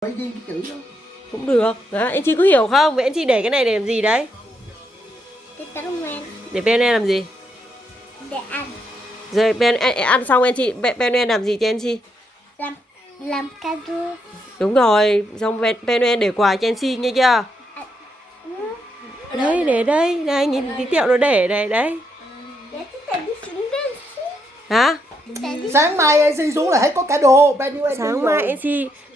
Phải ghi cái chữ đó. Cũng được. Đó, anh chị có hiểu không? Vậy anh chị để cái này để làm gì đấy? Để tặng Noel. Để Père Noël làm gì? Để ăn. Rồi ăn xong anh chị Père Noël làm gì cho anh chị? Làm cadeau. Đúng rồi, xong Père Noël để quà cho anh chị nghe chưa? Đây để đây, này nhìn tí tẹo nó để này đấy. Để tôi đi xuống bên. Hả? Sáng mai MC xuống là thấy có cả đồ bao nhiêu em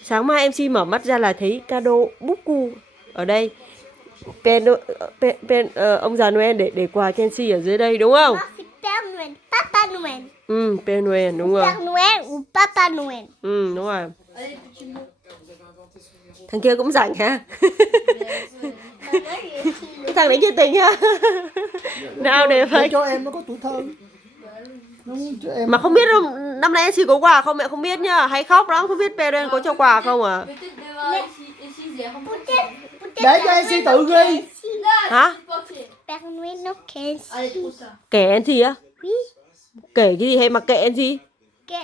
Sáng mai MC mở mắt ra là thấy cadeau buku ở đây. Ông già Noel để quà cho MC ở dưới đây đúng không? Nó c'est Père Noël, Papa Noël. Père Noël đúng rồi. Père Noël ou Papa Noël. Đúng rồi. Thằng kia cũng rảnh hả? Cái thằng đấy nhiệt tình ha. Nào để phải cho em nó có tuổi thơ. Mà không biết đâu, năm nay MC có quà không mẹ không biết nhá, hay khóc lắm, không biết Père Noël có cho quà không à? Để cho MC tự ghi. Hả? Père Noël nó kể. Kể anh gì á? Oui. Kể cái gì hay mà kệ anh gì? Kể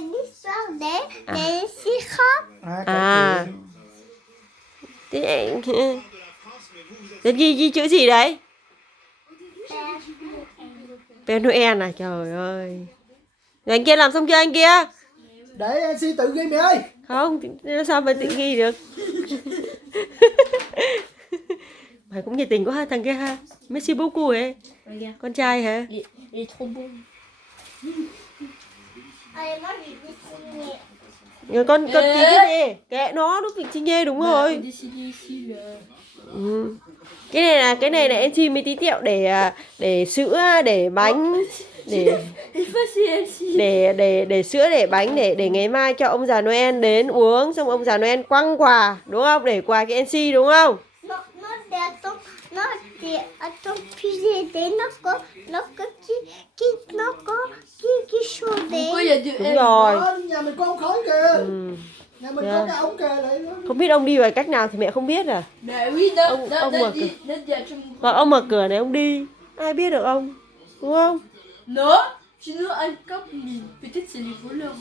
l'histoire des six khóc. À. Thế ghi chữ gì đấy? Père Noël à, trời ơi. Rồi anh kia làm xong chưa anh kia? Để MC tự ghi mẹ ơi. Không, sao mà tự ghi được? Mày cũng nhiệt tình quá ha thằng kia ha. Merci beaucoup ấy. Con trai hả? Il est trop beau. Allez, moi je vais dessiner. Rồi con tí cái gì? Kệ nó bị chi nhê đúng rồi. Cái này là em chi mấy tí tẹo để sữa, để bánh, để sữa, để bánh để ngày mai cho ông già Noel đến uống, xong ông già Noel quăng quà đúng không? Để quà cái MC đúng không? Attends, puis j'ai aider nó có cái show đấy. Đúng rồi. Nhà mình có ống khói kìa. Nhà mình có cái ống kìa đấy. Không biết ông đi bằng cách nào thì mẹ không biết à. Ông mở cửa. Còn ông mở cửa này ông đi, ai biết được ông, đúng không? Non, chez nous, un cop, peut-être c'est les voleurs.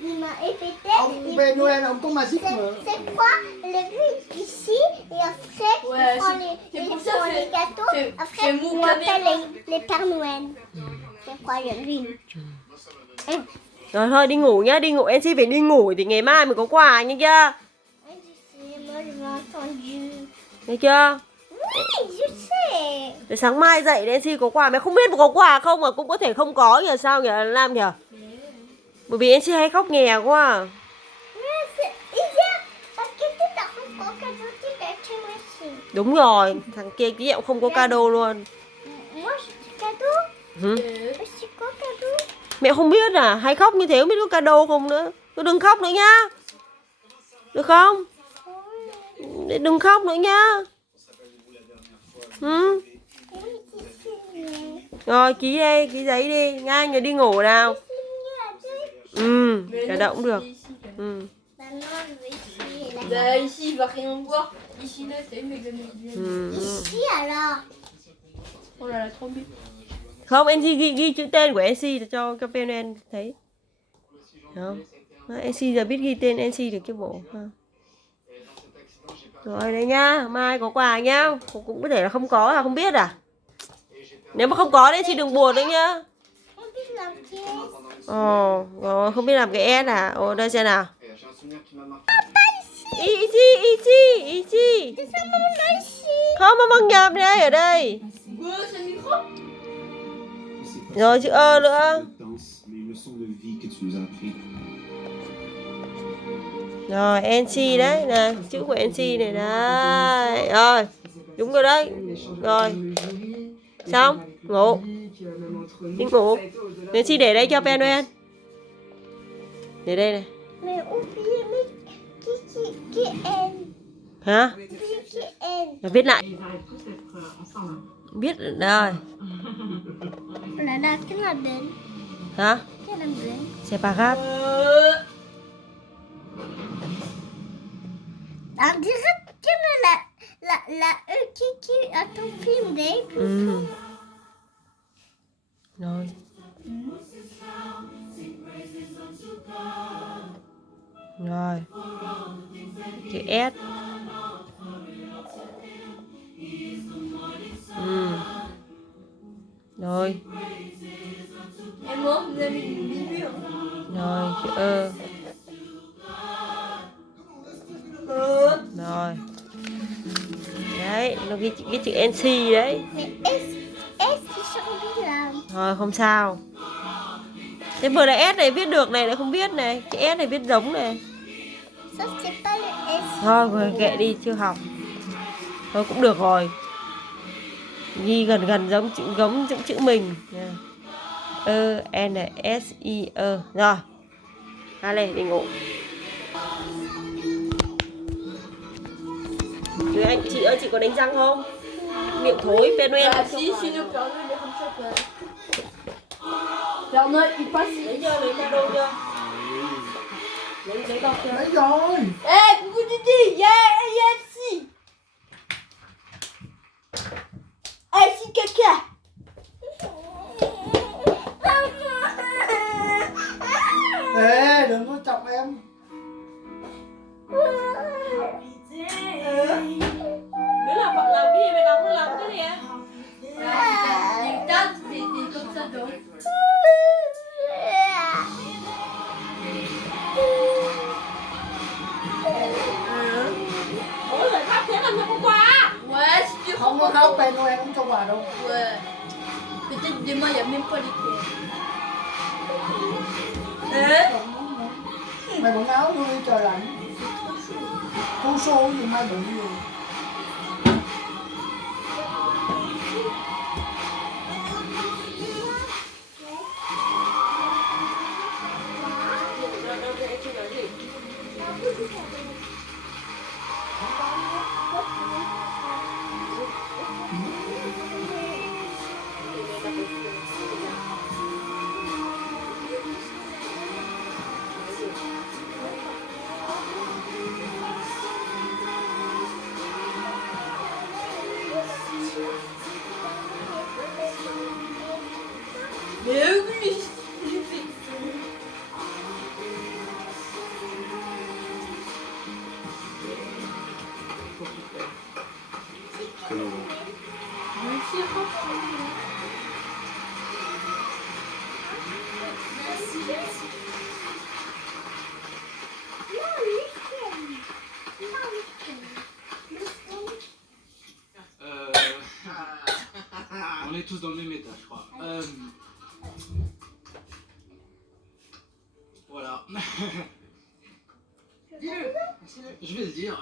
Il m'a répété. Ông về Noël ông có magic mà. C'est quoi le gris ici et après Ouais, ils c'est pour font ça, les gâteaux. Après fais on appelle les Pères Noël. C'est quoi le gris? Rồi thôi đi ngủ nhá, đi ngủ, em xin phải đi ngủ thì ngày mai mới có quà nghe chưa? Moi je l'ai entendu. Nghe chưa? Oui, je sais. Để sáng mai dậy để MC có quà, mẹ không biết có quà không mà cũng có thể không có nhờ sao nhờ Lam nhờ. Bởi vì MC hay khóc nghè quá. Đúng rồi, thằng kia cái cũng không có cadeau luôn. Mẹ không biết à, hay khóc như thế không biết có cadeau không nữa. Tôi đừng khóc nữa nhá. Được không? Đừng khóc nữa nhá. Rồi ký đây, ký giấy đi, nhanh rồi đi ngủ nào. Cả động cũng được. Ici, il va rien voir. Ici, là, c'est mes Ici alors. Oh là là, trop bien. Không, NC ghi chữ tên của NC cho PNN thấy. Không? NC giờ biết ghi tên NC được chứ bộ. Rồi đây nhá, mai có quà nhá. Cũng có thể là không có, là không biết à? Nếu mà không có thì NC đừng buồn nữa nhá. Rồi, không biết làm cái S à? Đây xem nào. Ici. Không, mong nhầm đây, ở đây. Rồi chữ ơ nữa. Rồi NC đấy nè, chữ của NC này đấy. Rồi, đúng rồi đấy. Rồi. Xong, ngủ. Đi ngủ. NC để đây cho Père Noël. Để đây này. Hả? Viết lại. Viết ở đây. Là cái là đến. Hả? Cái là đến. C'est pas grave. On dirait que la qui a ton film đấy. Rồi. Rồi. Chữ S. Rồi. Et moi, vous avez une mur. Rồi, chữ E. Rồi. Đấy, nó ghi chữ NC đấy. Mais S qui sont là. Rồi, không sao. Thế vừa là S này viết được này, lại không viết này. Chữ S này viết giống này. Ça, c'est pas le S. Thôi, kệ đi, chưa học. Thôi cũng được rồi. Ghi gần giống chữ mình. E-N-S-I-E. Rồi. Ra lên đi ngủ. Rồi anh chị ơi, chị có đánh răng không? Miệng thối, bên Ah, em. si, si le Père Noël est comme ça, quoi. Père Noël, il passe. Lấy chưa, lấy cadeau chưa? Lấy bọc chưa? Lấy rồi. Eh, coucou Didi, y'a si. Eh, si caca. Ê, đừng có chọc em. Đứa làm bạn làm cái gì mày làm cái gì á? Il tape, il est comme ça, donc. Ôi giời, khóc thế làm sao có quà? Ouais, si tu Không có khóc, Père Noël không cho quà đâu. Ouais. Peut-être demain, il n'y a même pas les Mày bận áo luôn đi, trời lạnh. Cô xô gì mai bận gì. Mais oui. On est tous dans le même état, je crois. Voilà. Je vais le dire,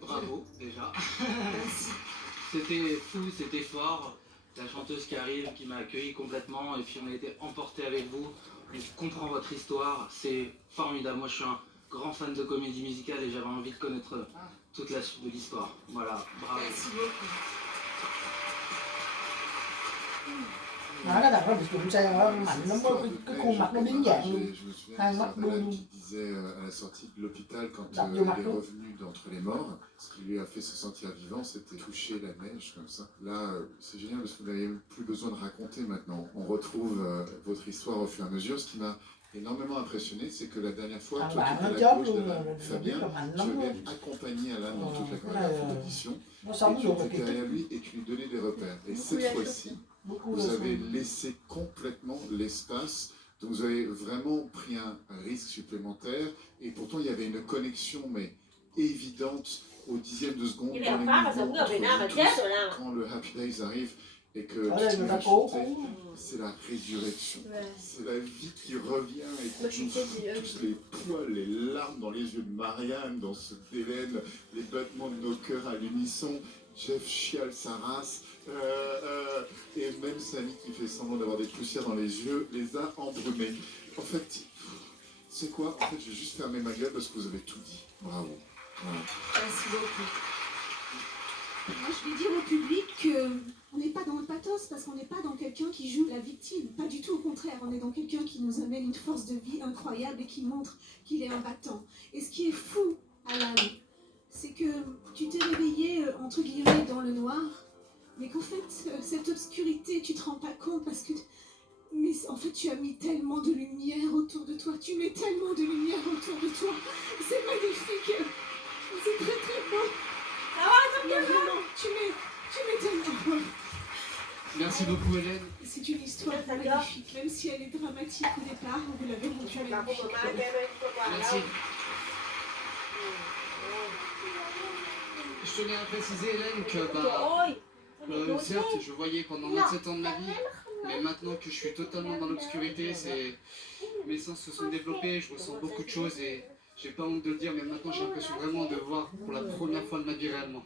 bravo déjà. C'était fou, c'était fort. La chanteuse qui arrive, qui m'a accueilli complètement, et puis on a été emporté avec vous. On comprend votre histoire, c'est formidable. Moi je suis un grand fan de comédie musicale et j'avais envie de connaître toute la suite de l'histoire. Voilà, bravo. Merci beaucoup. Nói nó đặt ra bị trụng xe nó mạnh lắm, cái khuôn mặt nó biến dạng luôn. Je me souviens Hai de mắt cette đuôi malade luôn. qui disait à la sortie de l'hôpital quand Đập il vô mặt est luôn. revenu d'entre les morts, ce qui lui a fait se sentir vivant, c'était toucher la neige comme ça. Là, c'est génial parce que vous n'avez plus besoin de raconter maintenant. On retrouve votre histoire au fur et à mesure. Ce qui m'a énormément impressionné, c'est que la dernière fois, Thằng toi bạn qui nó étais à chết la gauche de luôn rồi, biết Fabien, là mạnh tu lắm avais luôn. accompagné Alan dans toute la Cái này chorégraphie d'édition nó et sống tu được étais cái derrière lui et tu lui donnais des repères. Et cette fois-ci, beaucoup vous avez laissé complètement l'espace, donc vous avez vraiment pris un risque supplémentaire, et pourtant il y avait une connexion mais évidente au dixième de seconde dans les mouvements entre vous tous. Quand le Happy Days arrive et que Ở đây tu người te ta mets à cố chanter, cứu. c'est la résurrection, Ouais. c'est la vie qui revient et Moi, je suis qui nous quasi- tous les poils, les larmes dans les yeux de Marianne, dans ce d'Hélène, les battements de nos cœurs à l'unisson. Jeff chiale sa race, et même Samy qui fait semblant d'avoir des poussières dans les yeux les a embrumés. En fait, c'est quoi? En fait, je vais juste fermer ma gueule parce que vous avez tout dit. Bravo. Voilà. Merci beaucoup. Moi, je vais dire au public qu'on n'est pas dans le pathos parce qu'on n'est pas dans quelqu'un qui joue la victime. Pas du tout, au contraire. On est dans quelqu'un qui nous amène une force de vie incroyable et qui montre qu'il est un battant. Et ce qui est fou, Alan, c'est que tu t'es réveillé, entre guillemets, dans le noir, mais qu'en fait, cette obscurité, tu te rends pas compte parce que... Mais en fait, fait, tu as mis tellement de lumière autour de toi. Tu mets tellement de lumière autour de toi. C'est magnifique. C'est très très beau. Mais vraiment, tu mets tellement beau. Merci beaucoup Hélène. C'est une histoire magnifique, même si elle est dramatique au départ, vous l'avez rendue magnifique. Merci. Je tenais à préciser Hélène que certes je voyais pendant 27 ans de ma vie, mais maintenant que je suis totalement dans l'obscurité, mes sens se sont développés, je ressens beaucoup de choses et j'ai pas honte de le dire, mais maintenant j'ai l'impression vraiment de voir pour la première fois de ma vie réellement.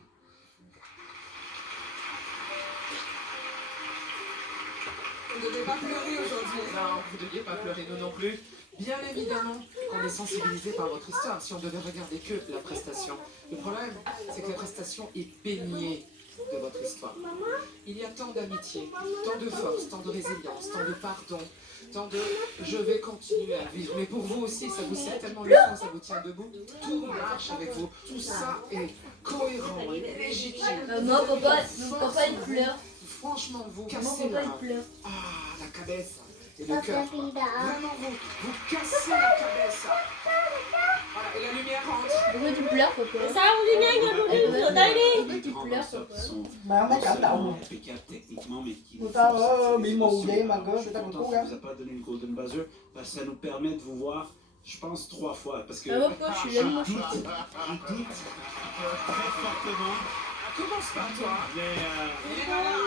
Vous ne devez pas pleurer aujourd'hui. Non, vous ne deviez pas pleurer, nous non plus. Bien évidemment qu'on est sensibilisé par votre histoire si on devait regarder que la prestation. Le problème, c'est que la prestation est baignée de votre histoire. Il y a tant d'amitié, tant de force, tant de résilience, tant de pardon, tant de « je vais continuer à vivre ». Mais pour vous aussi, ça vous serre tellement le fond, ça vous tient debout. Tout marche avec vous. Tout ça est cohérent, légitime. Maman, papa, il pleure. Franchement, vous Maman, cassez papa, il pleure. la cabeza et le cœur. Vraiment, vous cassez la cabeza. Voilà, et la lumière rentre. Pourquoi tu pleures, papa? Sao đi nhanh rồi, đi rửa tay đi. Pourquoi tu pleures, papa? Mà không thấy cảm động. Người ta bị mù vậy mà người ta còn cố gắng. vous a pas donné une golden buzzer parce que ça nous permet de vous voir, je pense 3 fois parce que Ah, pourquoi je suis là, moi, je suis je doute très fortement. Commence par toi. Mais Il est malin.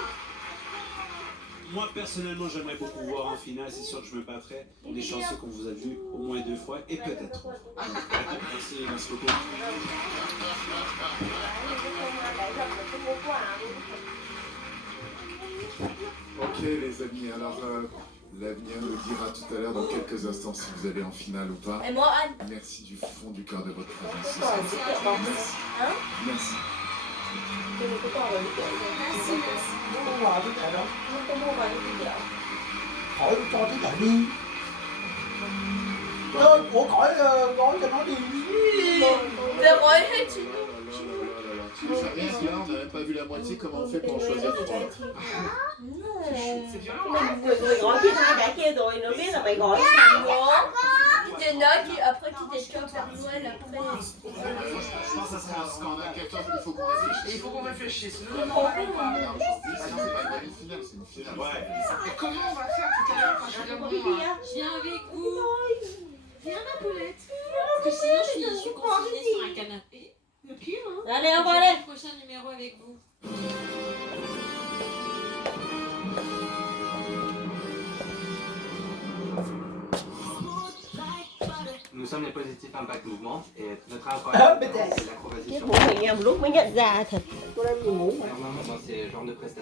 moi personnellement j'aimerais beaucoup voir en finale, c'est sûr que je me battrais. On est chanceux qu'on vous a vu au moins 2 fois et peut-être 3. Merci beaucoup. Ok les amis, alors l'avenir nous dira tout à l'heure dans quelques instants si vous allez en finale ou pas. Et moi, Anne. Merci du fond du cœur de votre présence. Merci. Merci. Không có cái chuyện đó. Khỏi cho cái chuyện đi. Ủa khỏi gói cho nó đi. Mais moi, elle est Tu nous fais rien là, on n'a même pas vu la moitié, comment on fait pour en choisir 3 C'est violent. Người gọi kia hai đã kia rồi, nữa biết là mày gọi. Il y en a qui, après, qui t'étaient comme Père Noël, après. Je pense que ça serait un scandale. 14, il faut qu'on réfléchisse. Il faut qu'on réfléchisse. Non, c'est pas une demi-finale, c'est une finale. Ouais. Et comment on va faire tout à l'heure quand je viens Je viens avec vous. Viens, ma poulette. Parce que sinon, je suis confinée sur un canapé. Le pire, hein. Allez, on va Je aller. fais le prochain numéro avec vous. Nous sommes les Positif Impact Mouvement et notre Ah, incroyable peut-être. c'est l'acrobatie Cái sur của mình em lúc mới nhận ra thật. Tôi đem vừa ngủ mà. Normalement, dans ces genres de prestations,